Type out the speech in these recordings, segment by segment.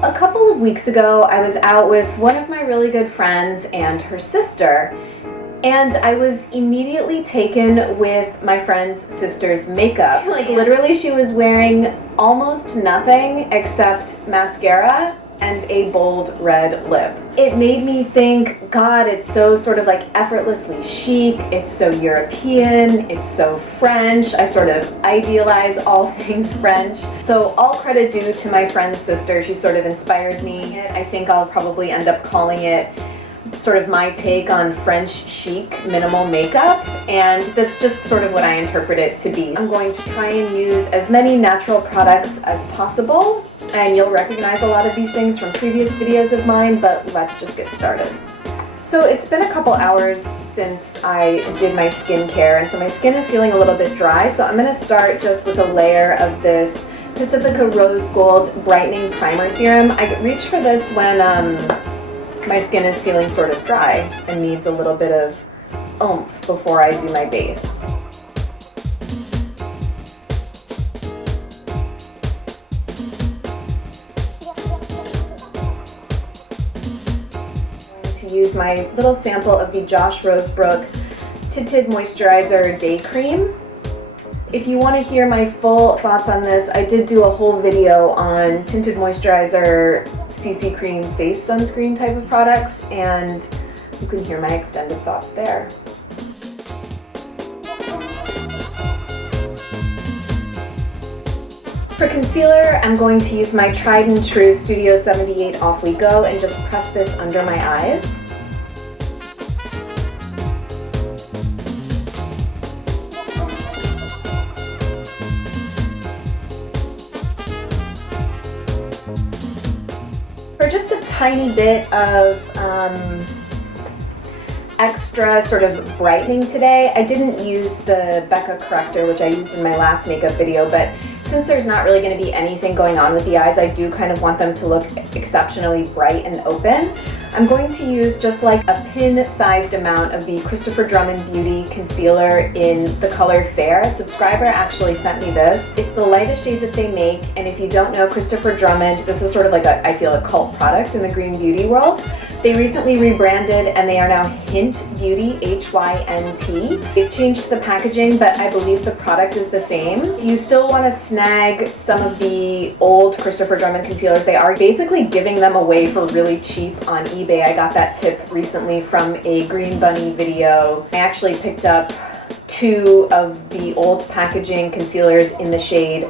A couple of weeks ago, I was out with one of my really good friends and her sister, and I was immediately taken with my friend's sister's makeup. Like literally she was wearing almost nothing except mascara and a bold red lip. It made me think, God, it's so sort of like effortlessly chic, it's so European, it's so French. I sort of idealize all things French. So all credit due to my friend's sister. She sort of inspired me. I think I'll probably end up calling it sort of my take on French chic minimal makeup, and that's just sort of what I interpret it to be. I'm going to try and use as many natural products as possible, and you'll recognize a lot of these things from previous videos of mine, but let's just get started. So it's been a couple hours since I did my skincare, and so my skin is feeling a little bit dry, so I'm going to start just with a layer of this Pacifica Rose Gold Brightening Primer Serum. I reach for this when my skin is feeling sort of dry and needs a little bit of oomph before I do my base. I'm going to use my little sample of the Josh Rosebrook Tinted Moisturizer Day Cream. If you want to hear my full thoughts on this, I did do a whole video on Tinted Moisturizer CC Cream face sunscreen type of products, and you can hear my extended thoughts there. For concealer, I'm going to use my tried and true Studio 78 Off We Go and just press this under my eyes. For just a tiny bit of extra sort of brightening today, I didn't use the Becca corrector, which I used in my last makeup video, but since there's not really going to be anything going on with the eyes, I do kind of want them to look exceptionally bright and open. I'm going to use just like a pin-sized amount of the Christopher Drummond Beauty Concealer in the color Fair. A subscriber actually sent me this. It's the lightest shade that they make, and if you don't know Christopher Drummond, this is sort of like I feel a cult product in the green beauty world. They recently rebranded and they are now Hynt Beauty, H-Y-N-T. They've changed the packaging, but I believe the product is the same. If you still want to snag some of the old Christopher Drummond concealers, they are basically giving them away for really cheap on eBay. I got that tip recently from a Green Bunny video. I actually picked up 2 of the old packaging concealers in the shade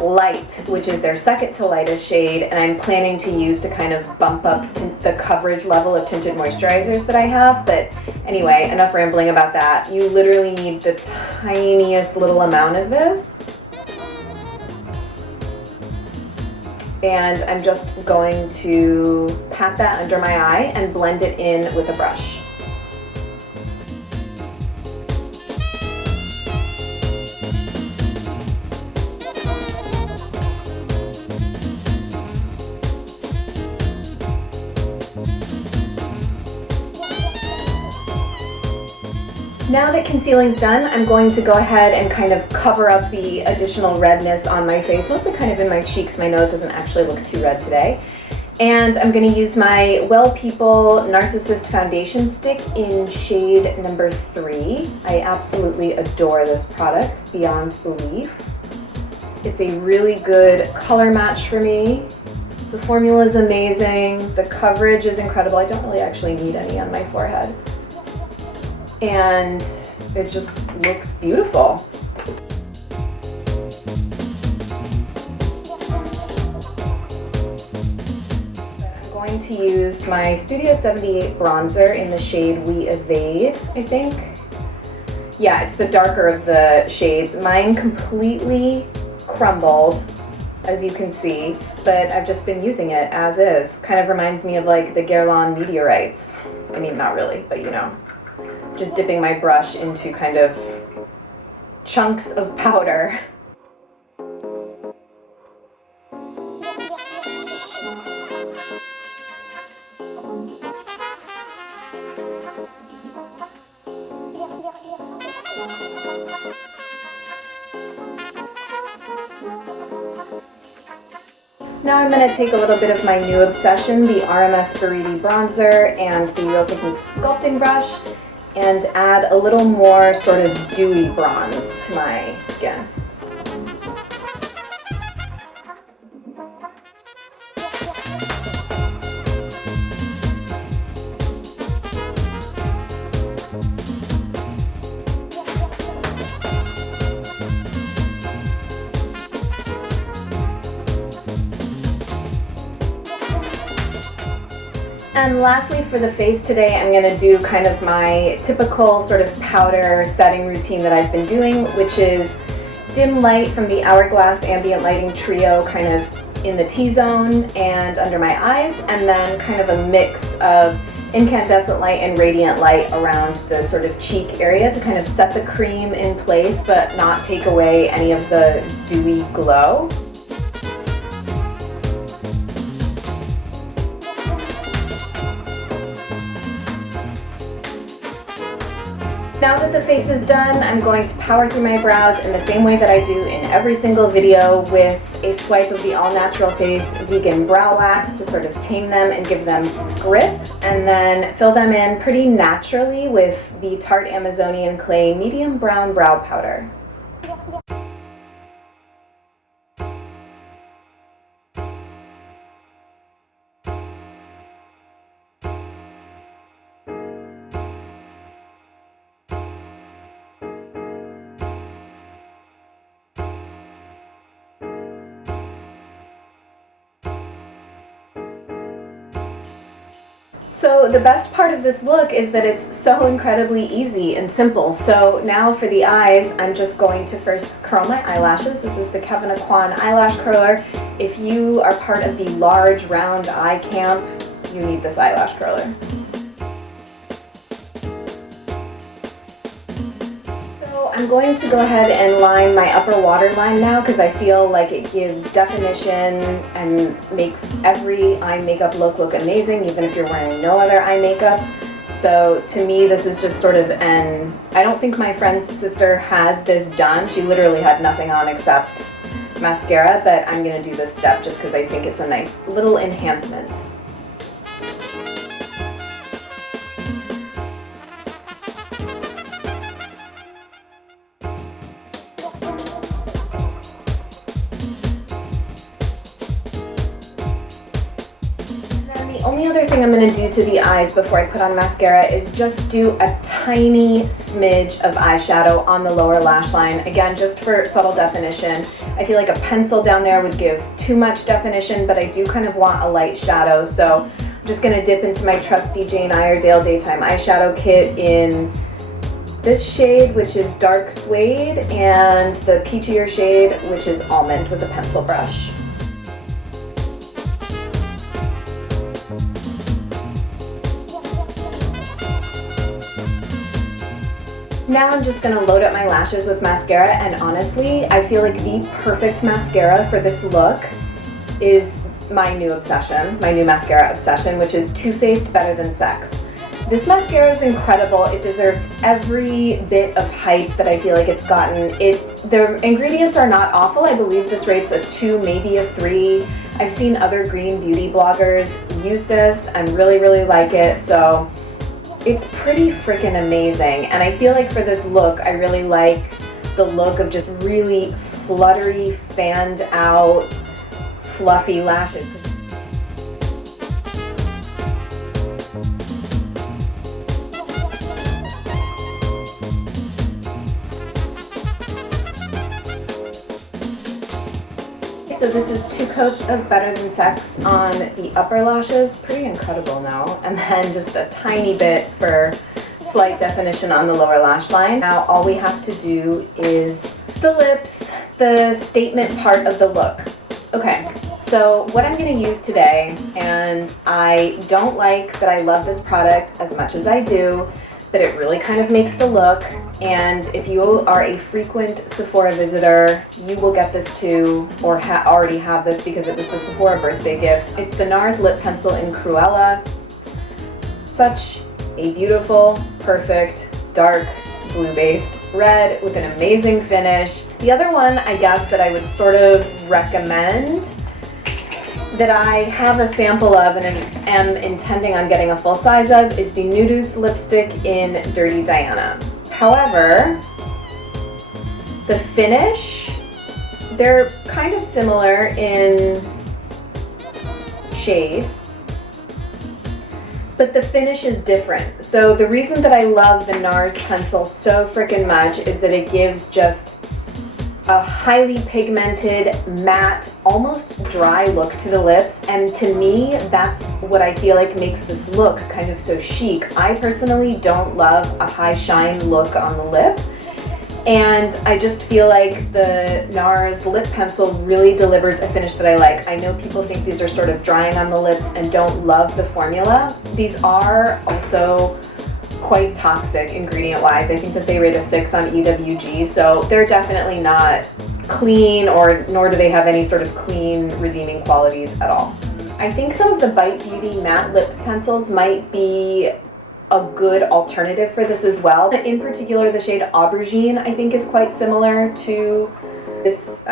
Light, which is their second to lightest shade, and I'm planning to use to kind of bump up the coverage level of tinted moisturizers that I have. But anyway, enough rambling about that. You literally need the tiniest little amount of this. And I'm just going to pat that under my eye and blend it in with a brush. Now that concealing's done, I'm going to go ahead and kind of cover up the additional redness on my face, mostly kind of in my cheeks. My nose doesn't actually look too red today. And I'm going to use my Well People Narcissist Foundation Stick in shade number 3. I absolutely adore this product beyond belief. It's a really good color match for me. The formula is amazing. The coverage is incredible. I don't really actually need any on my forehead. And it just looks beautiful. I'm going to use my Studio 78 bronzer in the shade We Evade, I think. Yeah, it's the darker of the shades. Mine completely crumbled, as you can see, but I've just been using it as is. Kind of reminds me of like the Guerlain meteorites. I mean, not really, but you know. Just dipping my brush into kind of chunks of powder. Now I'm going to take a little bit of my new obsession, the RMS Buriti bronzer and the Real Techniques sculpting brush, and add a little more sort of dewy bronze to my skin. And lastly, for the face today, I'm going to do kind of my typical sort of powder setting routine that I've been doing, which is dim light from the Hourglass Ambient Lighting Trio kind of in the T-zone and under my eyes, and then kind of a mix of incandescent light and radiant light around the sort of cheek area to kind of set the cream in place but not take away any of the dewy glow. Now that the face is done, I'm going to power through my brows in the same way that I do in every single video with a swipe of the All Natural Face Vegan Brow Wax to sort of tame them and give them grip, and then fill them in pretty naturally with the Tarte Amazonian Clay Medium Brown Brow Powder. So the best part of this look is that it's so incredibly easy and simple. So now for the eyes, I'm just going to first curl my eyelashes. This is the Kevin Aquan eyelash curler. If you are part of the large round eye camp, you need this eyelash curler. I'm going to go ahead and line my upper waterline now because I feel like it gives definition and makes every eye makeup look amazing, even if you're wearing no other eye makeup. So to me, this is just sort of I don't think my friend's sister had this done. She literally had nothing on except mascara, but I'm going to do this step just because I think it's a nice little enhancement. The only other thing I'm going to do to the eyes before I put on mascara is just do a tiny smidge of eyeshadow on the lower lash line. Again, just for subtle definition. I feel like a pencil down there would give too much definition, but I do kind of want a light shadow. So I'm just going to dip into my trusty Jane Iredale Daytime Eyeshadow Kit in this shade, which is Dark Suede, and the peachier shade, which is Almond, with a pencil brush. Now I'm just going to load up my lashes with mascara, and honestly, I feel like the perfect mascara for this look is my new obsession, my new mascara obsession, which is Too Faced Better Than Sex. This mascara is incredible. It deserves every bit of hype that I feel like it's gotten. The ingredients are not awful. I believe this rates a 2, maybe a 3. I've seen other green beauty bloggers use this and really like it, so it's pretty freaking amazing. And I feel like for this look, I really like the look of just really fluttery, fanned out, fluffy lashes. So this is 2 coats of Better Than Sex on the upper lashes, pretty incredible now, and then just a tiny bit for slight definition on the lower lash line. Now all we have to do is the lips, the statement part of the look. Okay, so what I'm going to use today, and I don't like that I love this product as much as I do, but it really kind of makes the look, and if you are a frequent Sephora visitor, you will get this too, or already have this because it was the Sephora birthday gift. It's the NARS Lip Pencil in Cruella. Such a beautiful, perfect, dark, blue-based red with an amazing finish. The other one, I guess, that I would sort of recommend that I have a sample of and am intending on getting a full size of is the Nudu's lipstick in Dirty Diana. However, the finish, they're kind of similar in shade, but the finish is different. So the reason that I love the NARS pencil so freaking much is that it gives just a highly pigmented, matte, almost dry look to the lips, and to me, that's what I feel like makes this look kind of so chic. I personally don't love a high shine look on the lip, and I just feel like the NARS lip pencil really delivers a finish that I like. I know people think these are sort of drying on the lips and don't love the formula. These are also quite toxic ingredient-wise. I think that they rate a 6 on EWG, so they're definitely not clean, nor do they have any sort of clean, redeeming qualities at all. I think some of the Bite Beauty matte lip pencils might be a good alternative for this as well. In particular, the shade Aubergine, I think, is quite similar to this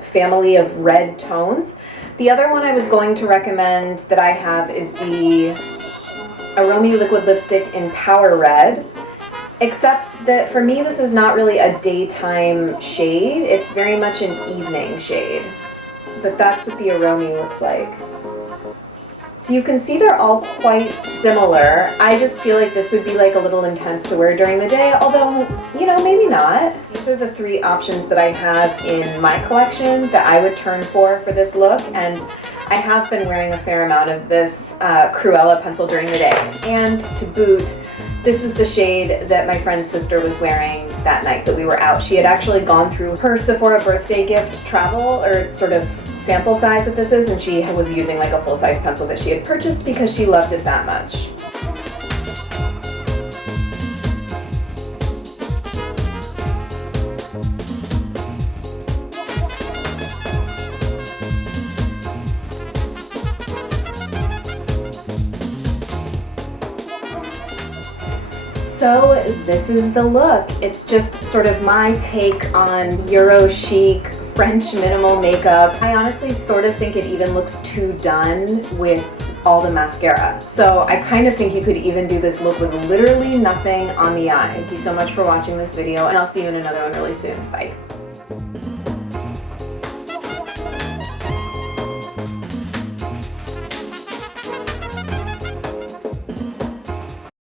family of red tones. The other one I was going to recommend that I have is the Aromi Liquid Lipstick in Power Red, except that for me this is not really a daytime shade, it's very much an evening shade. But that's what the Aromi looks like. So you can see they're all quite similar. I just feel like this would be like a little intense to wear during the day, although, you know, maybe not. These are the 3 options that I have in my collection that I would turn for this look, and I have been wearing a fair amount of this Cruella pencil during the day. And to boot, this was the shade that my friend's sister was wearing that night that we were out. She had actually gone through her Sephora birthday gift travel, or sort of sample size that this is, and she was using like a full-size pencil that she had purchased because she loved it that much. So this is the look. It's just sort of my take on Euro chic French minimal makeup. I honestly sort of think it even looks too done with all the mascara. So I kind of think you could even do this look with literally nothing on the eye. Thank you so much for watching this video, and I'll see you in another one really soon. Bye.